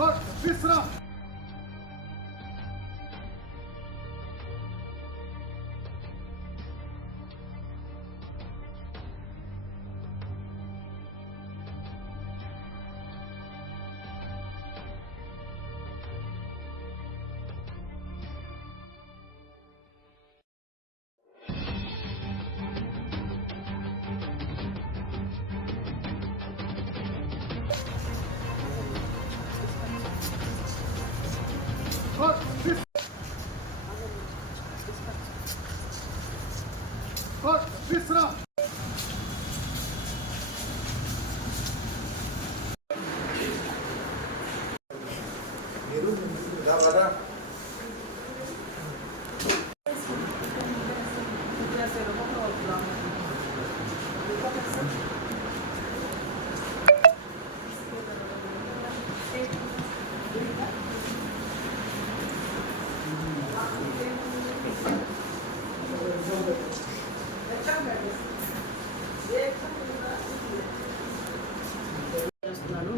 Vishram Vishram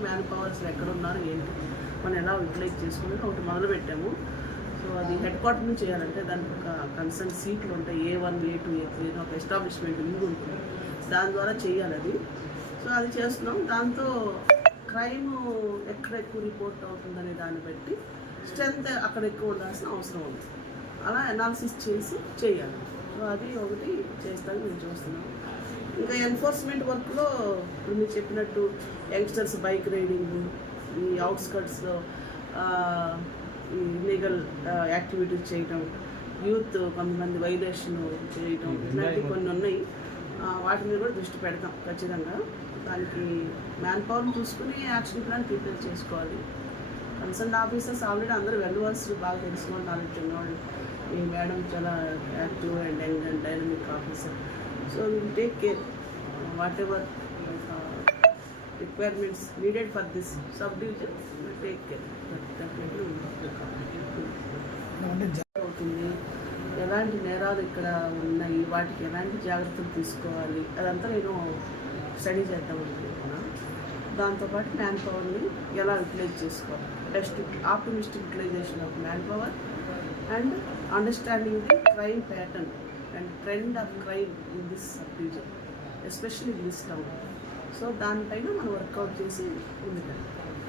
man powers ఎక్కడ ఉన్నారు ఏంటి మనం ఎలా యూటిలైజ్ చేసుకుని ఒకటి మొదలు పెట్టాము. సో అది హెడ్ క్వార్టర్ నుంచి చేయాలంటే దానికి ఒక కన్సర్న్ సీట్లు ఉంటాయి, A1, A2, A3 ఒక ఎస్టాబ్లిష్మెంట్ లింక్ ఉంటుంది, దాని ద్వారా చేయాలి అది. సో అది చేస్తున్నాం. దాంతో క్రైమ్ ఎక్కడ ఎక్కువ రిపోర్ట్ అవుతుందనే దాన్ని బట్టి స్ట్రెంత్ అక్కడ ఎక్కువ ఉండాల్సిన అవసరం ఉంది. అలా అనాలిసిస్ చేసి చేయాలి. సో అది ఒకటి చేస్తాను మేము చూస్తున్నాం. ఇంకా ఎన్ఫోర్స్మెంట్ వర్క్లో ఇప్పుడు మీరు చెప్పినట్టు యంగ్స్టర్స్ బైక్ రైడింగ్, ఈ అవుట్స్కట్స్లో ఈ ఇల్లీగల్ యాక్టివిటీస్ చేయటం, యూత్ కొంతమంది వైలేషన్ చేయటం, ఇట్లాంటివి కొన్ని ఉన్నాయి. వాటి మీద కూడా దృష్టి పెడతాం ఖచ్చితంగా. దానికి మ్యాన్ పవర్ని చూసుకుని యాక్షన్ ప్లాన్ ప్రిపేర్ చేసుకోవాలి. కన్సర్న్ ఆఫీసర్స్ ఆల్రెడీ అందరూ వెళ్ళవలసి బాగా తెలుసుకోవాలి, నాలెడ్జ్ ఉన్నవాళ్ళు. ఈ మేడం చాలా active and young and dynamic officer. So will take care what ever requirements needed for this subdivision, will take care. Definitely అవుతుంది. ఎలాంటి నేరాలు ఇక్కడ ఉన్నాయి, వాటికి ఎలాంటి జాగ్రత్తలు తీసుకోవాలి, అదంతా నేను స్టడీ చేద్దాం అనుకుంటున్నాను. దాంతోపాటు మ్యాన్ పవర్ని ఎలా యూటిలైజ్ చేసుకోవాలి, best optimistic utilisation of man power and understanding the crime pattern and trend of crime in this subdivision, especially in this town. So దానిపైన మనం వర్కౌట్ చేసి ముందుకెళ్ళాలి.